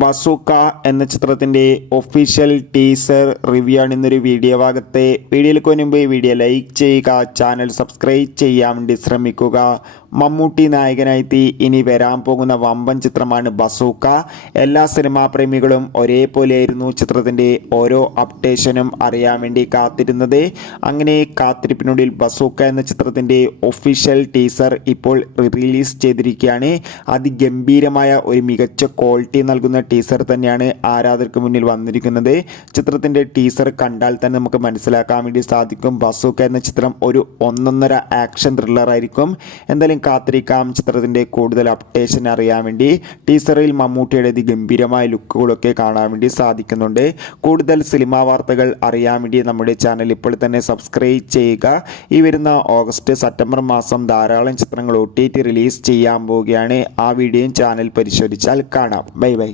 Bazooka എന്ന ചിത്രത്തിൻ്റെ official teaser review ആണ് ഇന്നൊരു വീഡിയോ ഭാഗത്തെ. വീഡിയോയിലേക്ക് മുൻപ് വീഡിയോ ലൈക്ക് ചെയ്യുക, ചാനൽ സബ്സ്ക്രൈബ് ചെയ്യാൻ വേണ്ടി ശ്രമിക്കുക. മമ്മൂട്ടി നായകനായി ഇനി വരാൻ പോകുന്ന വമ്പൻ ചിത്രമാണ് ബസൂക്ക. എല്ലാ സിനിമാ പ്രേമികളും ഒരേപോലെയായിരുന്നു ചിത്രത്തിൻ്റെ ഓരോ അപ്ഡേഷനും അറിയാൻ വേണ്ടി കാത്തിരുന്നത്. അങ്ങനെ കാത്തിരിപ്പിനുള്ളിൽ ബസൂക്ക എന്ന ചിത്രത്തിൻ്റെ ഒഫീഷ്യൽ ടീസർ ഇപ്പോൾ റിലീസ് ചെയ്തിരിക്കുകയാണ്. അതിഗംഭീരമായ ഒരു മികച്ച ക്വാളിറ്റി നൽകുന്ന ടീസർ തന്നെയാണ് ആരാധകർക്ക് മുന്നിൽ വന്നിരിക്കുന്നത്. ചിത്രത്തിൻ്റെ ടീസർ കണ്ടാൽ തന്നെ നമുക്ക് മനസ്സിലാക്കാൻ വേണ്ടി സാധിക്കും ബസൂക്ക എന്ന ചിത്രം ഒരു ഒന്നൊന്നര ആക്ഷൻ ത്രില്ലർ ആയിരിക്കും. എന്തായാലും കാത്തിരിക്കാം ചിത്രത്തിൻ്റെ കൂടുതൽ അപ്ഡേഷൻ അറിയാൻ വേണ്ടി. ടീസറിൽ മമ്മൂട്ടിയുടെ ഗംഭീരമായ ലുക്കുകളൊക്കെ കാണാൻ വേണ്ടി സാധിക്കുന്നുണ്ട്. കൂടുതൽ സിനിമാ വാർത്തകൾ അറിയാൻ വേണ്ടി നമ്മുടെ ചാനൽ ഇപ്പോൾ തന്നെ സബ്സ്ക്രൈബ് ചെയ്യുക. ഈ വരുന്ന ഓഗസ്റ്റ് സെപ്റ്റംബർ മാസം ധാരാളം ചിത്രങ്ങൾ OTT റിലീസ് ചെയ്യാൻ പോവുകയാണ്. ആ വീഡിയോയും ചാനൽ പരിശോധിച്ചാൽ കാണാം. Bye bye.